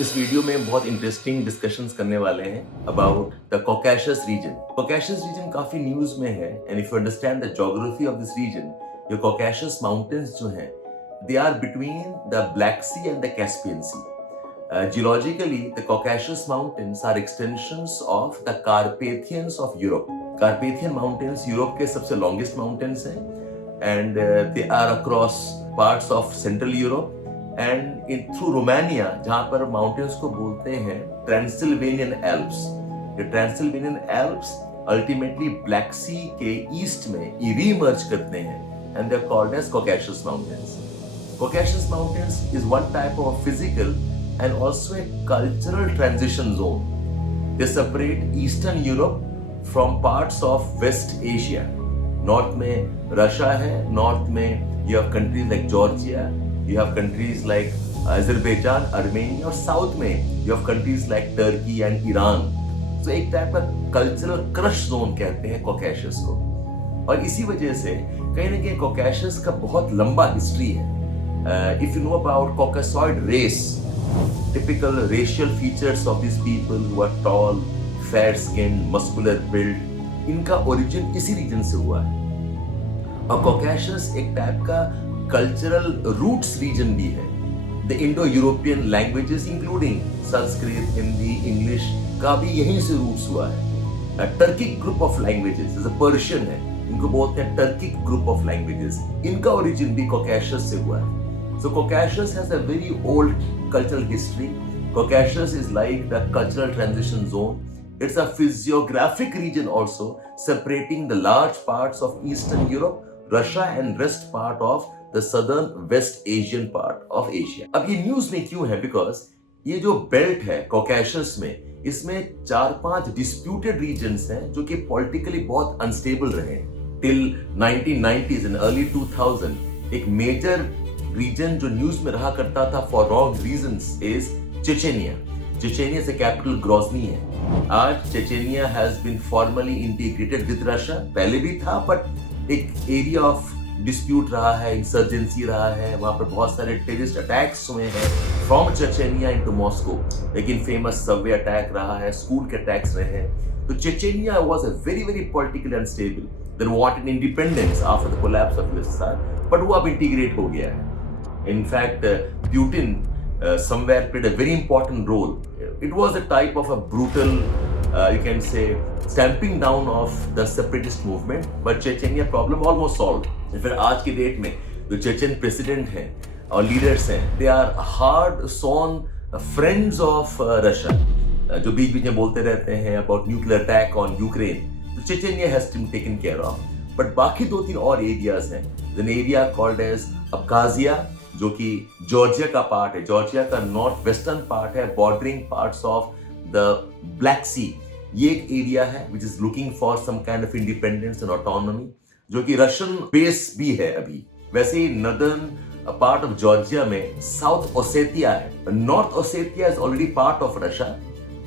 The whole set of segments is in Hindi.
इस वीडियो में बहुत इंटरेस्टिंग डिस्कशंस करने वाले हैं about the Caucasus region. Caucasus region काफी न्यूज में है and if you understand the geography of this region, ये कॉकेशस माउंटेन्स जो हैं they are between the Black Sea and the Caspian Sea. Geologically, the Caucasus Mountains are extensions of the Carpathians of Europe. Carpathian Mountains Europe के सबसे longest mountains हैं and they are across parts of Central Europe and in through Romania, जहाँ पर mountains को बोलते हैं Transylvanian Alps. ये Transylvanian Alps ultimately Black Sea के east में re-emerge करते हैं and they are called as Caucasus Mountains. Caucasus Mountains is one type of physical and also a cultural transition zone. They separate Eastern Europe from parts of West Asia. North में Russia है, North में you have countries like Georgia, you have countries like Azerbaijan, Armenia, और South में you have countries like Turkey and Iran. So एक टाइप का cultural crush zone कहते हैं Caucasus को, और इसी वजह से कहीं ना कहीं Caucasus का बहुत लंबा हिस्ट्री है. If you know about Caucasoid race, typical racial features of these people who are tall, fair-skinned, muscular build, इनका origin इसी region से हुआ है. और Caucasus एक टाइप का cultural roots region भी है. The Indo-European languages, including Sanskrit, Hindi, English, का भी यहीं से roots हुआ है. A Turkic group of languages, जैसे Persian है, इनको बोलते हैं Turkic group of languages. इनका origin भी Caucasus से हुआ है. So Caucasus has a very old cultural history. Caucasus is like the cultural transition zone. It's a physiographic region also, separating the large parts of Eastern Europe, Russia and rest part of the southern West Asian part of Asia. अब ये न्यूज में क्यों है? Because ये जो बेल्ट है Caucasus में, इसमें 4-5 disputed regions हैं जो कि politically बहुत unstable रहे. Till 1990s and early 2000, एक major रीजन जो न्यूज में रहा करता था for wrong reasons is Chechnya. Chechnya से कैपिटल ग्रोजनी है. आज Chechnya has been formally integrated with Russia. पहले भी था बट एक एरिया ऑफ डिस्प्यूट रहा है, इंसर्जेंसी रहा है. वहां पर बहुत सारे टेररिस्ट अटैक्स हुए हैं फ्रॉम चेचेनिया इनटू मॉस्को. लेकिन फेमस सबवे अटैक रहा है, स्कूल के अटैक्स रहे हैं. तो Chechnya was a very very politically unstable. They wanted independence after the collapse of USSR, but वो अब इंटीग्रेट हो गया है. In fact, Putin somewhere played a very important role. It was a type of a brutal, you can say, stamping down of the separatist movement, but Chechnya problem almost solved. फिर आज की डेट में जो चेचन प्रेसिडेंट हैं और लीडर्स हैं, they are hard sworn friends of Russia. जो बीच बीच में बोलते रहते हैं about nuclear attack on Ukraine. तो Chechnya has been taken care of. But बाकी 2-3 और एरियाज हैं. An area called as Abkhazia, जो कि जॉर्जिया का पार्ट है. जॉर्जिया का नॉर्थ वेस्टर्न पार्ट है, bordering parts of the Black Sea. ये एक एरिया है which is looking for some kind of independence and autonomy, जो कि रशियन बेस भी है अभी. वैसे ही नदर्न पार्ट ऑफ जॉर्जिया में साउथ ओसेटिया है. North Ossetia is already part of Russia,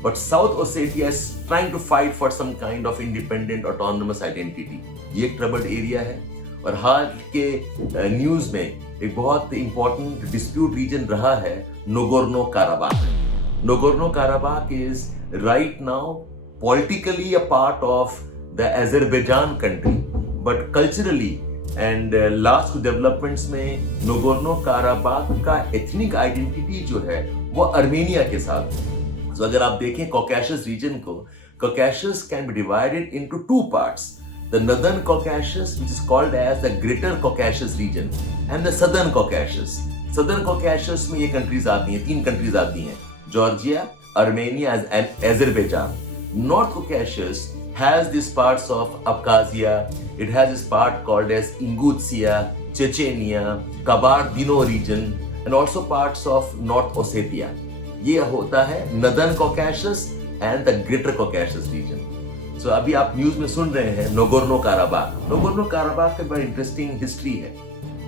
but South Ossetia is trying to fight for some kind of independent autonomous identity. ये एक ट्रबल्ड एरिया है. और हाल के न्यूज में एक बहुत इंपॉर्टेंट डिस्प्यूट रीजन रहा है Nagorno Karabakh. Nagorno Karabakh is right now politically a part of the Azerbaijan country, but culturally and last developments में नोगोर्नो काराबाख का एथनिक आइडेंटिटी जो है वो अर्मेनिया के साथ. तो अगर आप देखें Caucasus रीजन को, Caucasus can be divided into 2 parts. The northern Caucasus, which is called as the Greater Caucasus region, and the southern Caucasus. Southern Caucasus में ये countries आती हैं, 3 countries आती हैं: Georgia, Armenia, and Azerbaijan. North Caucasus has these parts of Abkhazia. It has this part called as Ingushetia, Chechnya, Kabardino region, and also parts of North Ossetia. ये होता है Northern Caucasus and the Greater Caucasus region. So, अभी आप न्यूज में सुन रहे हैं नोगोर्नो काराबाख. नोगोर्नो काराबाख का बड़ा इंटरेस्टिंग हिस्ट्री है.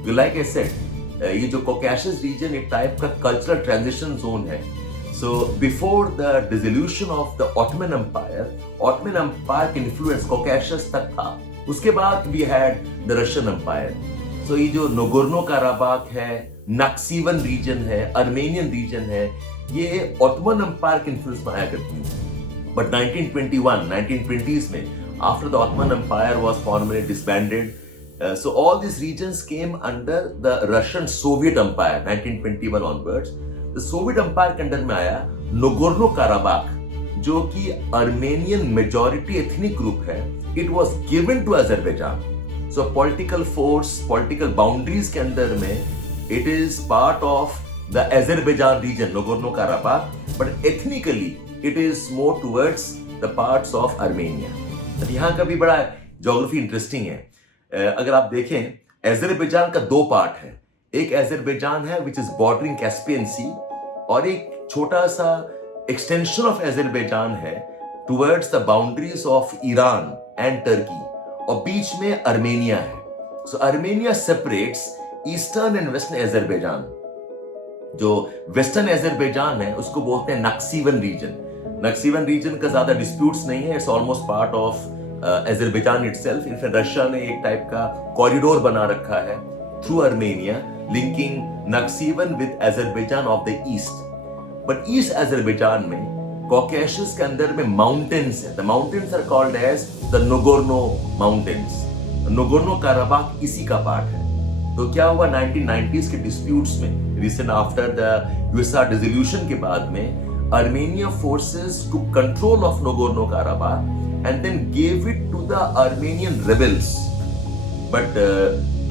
लाइक आई सेड, ये जो Caucasus रीजन एक टाइप का कल्चरल ट्रांजिशन जोन है. So before the dissolution of the Ottoman empire का इन्फ्लुएंस Caucasus तक था. उसके बाद we had the Russian empire. So ये जो नोगोर्नो काराबाख है, नक्सीवन रीजन है, अर्मेनियन रीजन है, ये ऑटोमन एम्पायर के इन्फ्लुएंस में आया करती थी। बट 1921, 1920s में, after the Ottoman Empire was formally disbanded, so all these regions came under the Russian Soviet Empire 1921 onwards. The Soviet Empire के अंदर में आया नगोर्नो काराबाख, जो कि अर्मेनियन मेजॉरिटी एथनिक ग्रुप है। It was given to Azerbaijan. So political force, political boundaries के अंदर में it is part of the Azerbaijan region Nagorno Karabakh, but ethnically it is more towards the parts of Armenia. यहाँ का भी बड़ा ज्योग्राफी इंटरेस्टिंग है। अगर आप देखें, अजरबैजान का दो पार्ट है। एक अजरबैजान है which is bordering Caspian Sea, और एक छोटा सा एक्सटेंशन ऑफ अजरबैजान है towards the boundaries of Iran and Turkey, और बीच में अर्मेनिया है। So Armenia separates eastern and western Azerbaijan. जो वेस्टर्न अजरबैजान है उसको बोलते हैं नक्सीवन रीजन। नक्सीवन रीजन का ज्यादा डिस्प्यूट्स नहीं है, it's almost part of Azerbaijan itself. In fact Russia ने एक टाइप का कॉरिडोर बना रखा है through Armenia, linking Nakhchivan with Azerbaijan of the east. But east Azerbaijan में कॉकेशस के अंदर में माउंटेन्स है। The mountains are called as the Nagorno mountains. Nagorno Karabakh इसी का पार्ट है। तो क्या हुआ 1990s के डिस्प्यूट्स में, recent after the USR dissolution के बाद में, Armenia forces took control of Nagorno-Karabakh and then gave it to the Armenian rebels. But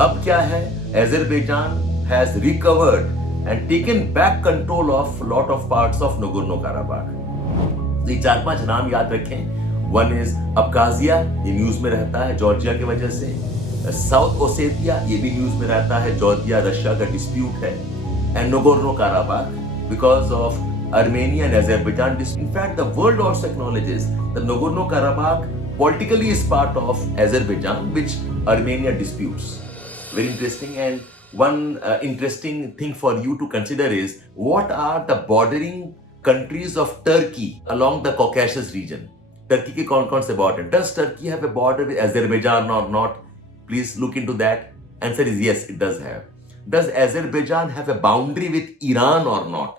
अब क्या है? Azerbaijan has recovered and taken back control of lot of parts of Nagorno-Karabakh. तो ये 4-5 नाम याद रखें। One is अब्खाजिया, ये न्यूज में रहता है जॉर्जिया की वजह से। साउथ ओसेटिया, ये भी न्यूज में रहता है, जॉर्जिया रशिया का डिस्प्यूट है। And Nagorno-Karabakh because of Armenia and Azerbaijan. In fact, the world also acknowledges that Nagorno-Karabakh politically is part of Azerbaijan, which Armenia disputes. Very interesting. And one interesting thing for you to consider is what are the bordering countries of Turkey along the Caucasus region? Turkey के कौन-कौन से border? Does Turkey have a border with Azerbaijan or not? Please look into that. Answer is yes, it does have. Does Azerbaijan have a boundary with Iran or not?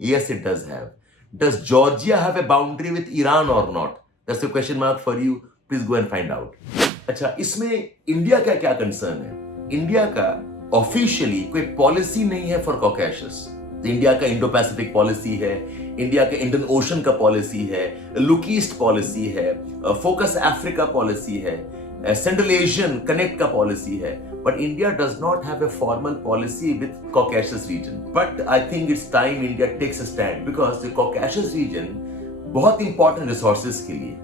Yes, it does have. Does Georgia have a boundary with Iran or not? That's a question mark for you. Please go and find out. अच्छा, इसमें इंडिया का क्या कंसर्न है? इंडिया का ऑफिशियली कोई पॉलिसी नहीं है फॉर कॉकेशस। इंडिया का इंडो पैसिफिक पॉलिसी है, इंडिया का इंडियन ओशन का पॉलिसी है, लुक ईस्ट पॉलिसी है, फोकस अफ्रीका पॉलिसी है, सेंट्रल एशियन कनेक्ट का पॉलिसी है। But India does not have a formal policy with Caucasus region. But I think it's time India takes a stand because the Caucasus region बहुत important resources के लिए।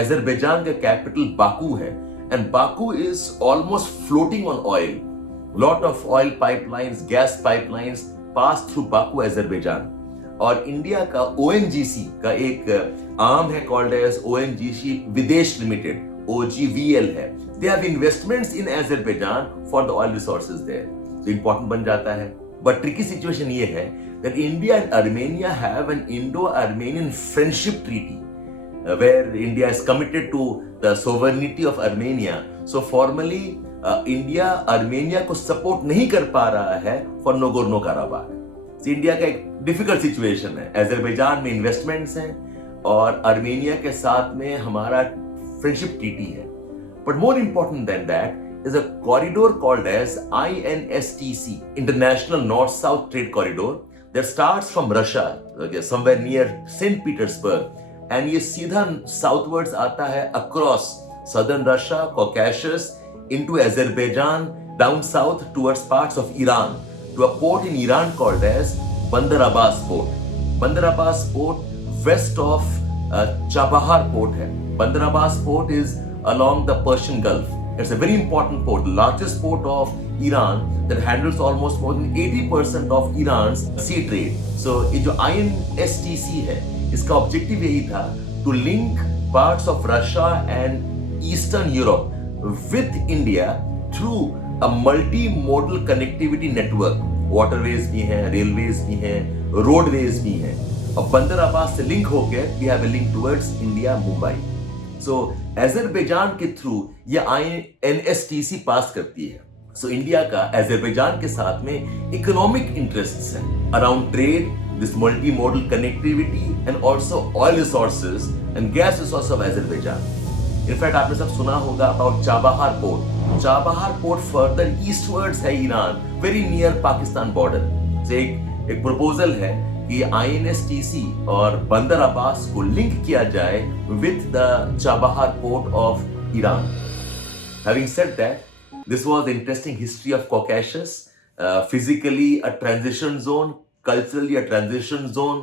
Azerbaijan का capital Baku है and Baku is almost floating on oil. Lot of oil pipelines, gas pipelines pass through Baku, Azerbaijan. और इंडिया का ONGC का एक आर्म है called as ONGC विदेश लिमिटेड, OGVL है। They have investments in Azerbaijan for the oil resources there. So important बन जाता है। But tricky situation ये है that India and Armenia have an Indo-Armenian friendship treaty where India is committed to the sovereignty of Armenia. So formally India Armenia को support नहीं कर पा रहा है for Nagorno-Karabakh. So India का एक difficult situation है। Azerbaijan में investments हैं और Armenia के साथ में हमारा friendship treaty है। But more important than that is a corridor called as INSTC, International North-South Trade Corridor, that starts from Russia, somewhere near St. Petersburg, and ये सीधा southwards आता है across southern Russia, Caucasus, into Azerbaijan, down south towards parts of Iran, to a port in Iran called as Bandar Abbas Port. Bandar Abbas Port west of Chabahar Port है. Bandar Abbas Port is along the Persian Gulf. It's a very important port, the largest port of Iran that handles almost more than 80% of Iran's sea trade. So ये जो INSTC है, इसका objective यही था to link parts of Russia and Eastern Europe with India through a multi-modal connectivity network. Waterways भी हैं, railways भी हैं, roadways भी हैं। और बंदर अब्बास से लिंक होकर we have a link towards India, Mumbai. So Azerbaijan के थ्रू ये INSTC पास करती है सो इंडिया का अजरबैजान के साथ में इकोनॉमिक इंटरेस्ट्स हैं around trade, this multi modal connectivity and also oil resources and gas resource of Azerbaijan. In fact आपने सब सुना होगा about Chabahar port. Chabahar port further eastwards है Iran, very near Pakistan border. एक प्रपोजल है कि INSTC और बंदर अब्बास को लिंक किया जाए with the Chabahar port of Iran. Having said that, this was the interesting history of Caucasus. Physically a transition zone, culturally a transition zone,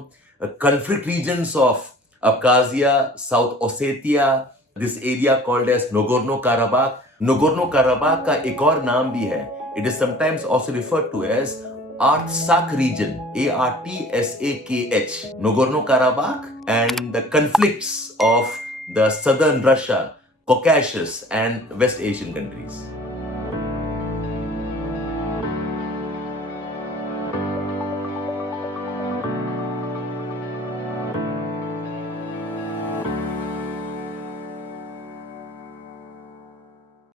conflict regions of Abkhazia, South Ossetia, this area called as Nagorno-Karabakh. Nagorno-Karabakh का एक और नाम भी है. It is sometimes also referred to as Artsakh region, ARTSAKH. Nagorno-Karabakh and the conflicts of the southern Russia, Caucasus and West Asian countries.